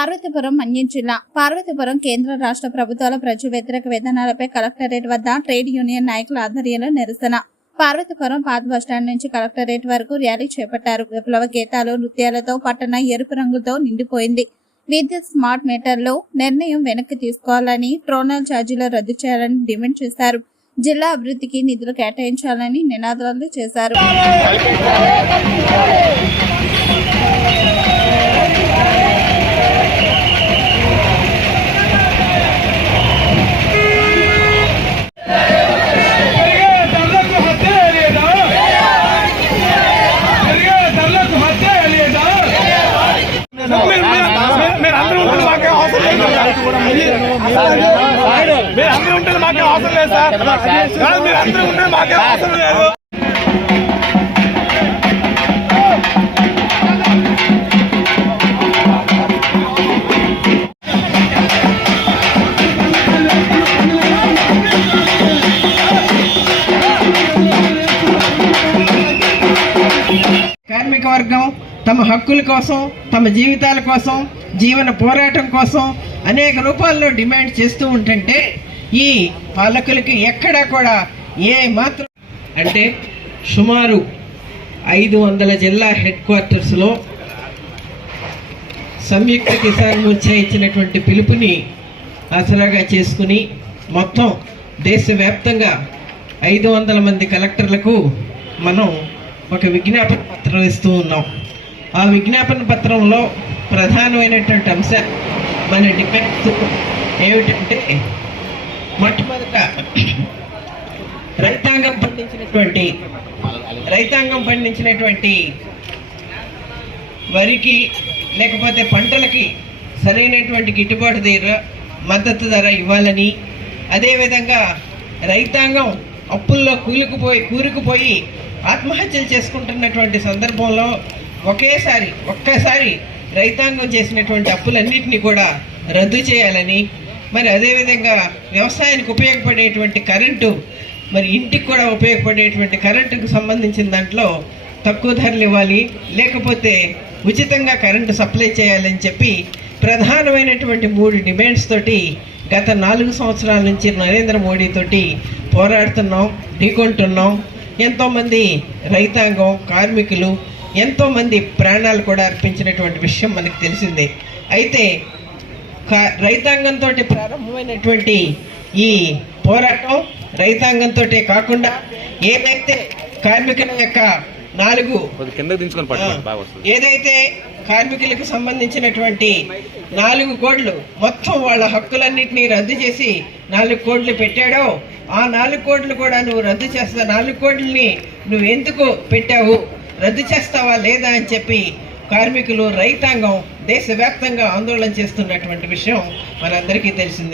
పార్వతీపురం మన్యం జిల్లా. పార్వతీపురం కేంద్ర రాష్ట్ర ప్రభుత్వాల ప్రజా వ్యతిరేక విధానాలపై కలెక్టరేట్ వద్ద ట్రేడ్ యూనియన్ నాయకుల ఆధ్వర్యంలో నిరసన. పార్వతీపురం పాత బస్టాండ్ నుంచి కలెక్టరేట్ వరకు ర్యాలీ చేపట్టారు. విప్లవ గీతాలు నృత్యాలతో పట్టణ ఎరుపు రంగుతో నిండిపోయింది. విద్యుత్ స్మార్ట్ మీటర్లో నిర్ణయం వెనక్కి తీసుకోవాలని ట్రోనల్ ఛార్జీలు రద్దు చేయాలని డిమాండ్ చేశారు. జిల్లా అభివృద్ధికి నిధులు కేటాయించాలని నినాదాలు చేశారు. మీరు అందరూ ఉంటే మాకే అవసరం లేదు సార్. మీరు అందరూ ఉంటే మాకే అవసరం లేదు. తమ హక్కుల కోసం తమ జీవితాల కోసం జీవన పోరాటం కోసం అనేక రూపాల్లో డిమాండ్ చేస్తూ ఉంటుంటే ఈ పాలకులకి ఎక్కడా కూడా ఏ మాత్రం అంటే సుమారు ఐదు వందల జిల్లా హెడ్ క్వార్టర్స్లో సంయుక్త కిసాన్ మోర్చా ఇచ్చినటువంటి పిలుపుని ఆసరాగా చేసుకుని మొత్తం దేశవ్యాప్తంగా ఐదు వందల మంది కలెక్టర్లకు మనం ఒక విజ్ఞాపన పత్రం ఇస్తూ ఉన్నాం. ఆ విజ్ఞాపన పత్రంలో ప్రధానమైనటువంటి అంశం మన డిపెండ్స్ ఏమిటంటే మొట్టమొదట రైతాంగం పండించినటువంటి రైతాంగం పండించినటువంటి వరికి లేకపోతే పంటలకి సరైనటువంటి గిట్టుబాటు ధర మద్దతు ధర ఇవ్వాలని అదేవిధంగా రైతాంగం అప్పుల్లో కూలికిపోయి కూరుకుపోయి ఆత్మహత్యలు చేసుకుంటున్నటువంటి సందర్భంలో ఒకేసారి ఒక్కసారి రైతాంగం చేసినటువంటి అప్పులన్నింటినీ కూడా రద్దు చేయాలని మరి అదేవిధంగా వ్యవసాయానికి ఉపయోగపడేటువంటి కరెంటు మరి ఇంటికి కూడా ఉపయోగపడేటువంటి కరెంటుకు సంబంధించిన దాంట్లో తక్కువ ధరలు ఇవ్వాలి లేకపోతే ఉచితంగా కరెంటు సప్లై చేయాలని చెప్పి ప్రధానమైనటువంటి మూడు డిమాండ్స్ తోటి గత నాలుగు సంవత్సరాల నుంచి నరేంద్ర మోడీ తోటి పోరాడుతున్నాం ఢీకొంటున్నాం. ఎంతోమంది రైతాంగం కార్మికులు ఎంతోమంది ప్రాణాలు కూడా అర్పించినటువంటి విషయం మనకు తెలిసిందే. అయితే రైతాంగంతో ప్రారంభమైనటువంటి ఈ పోరాటం రైతాంగంతో కాకుండా ఏదైతే కార్మికుల యొక్క నాలుగు ఏదైతే కార్మికులకు సంబంధించినటువంటి నాలుగు కోడ్లు మొత్తం వాళ్ళ హక్కులన్నింటినీ రద్దు చేసి నాలుగు కోడ్లు పెట్టాడో ఆ నాలుగు కోడ్లు కూడా నువ్వు రద్దు చేస్తా నాలుగు కోడ్లని నువ్వు ఎందుకు పెట్టావు? రద్దు చేస్తావా లేదా అని చెప్పి కార్మికులు రైతాంగం దేశవ్యాప్తంగా ఆందోళన చేస్తున్నటువంటి విషయం మనందరికీ తెలిసింది.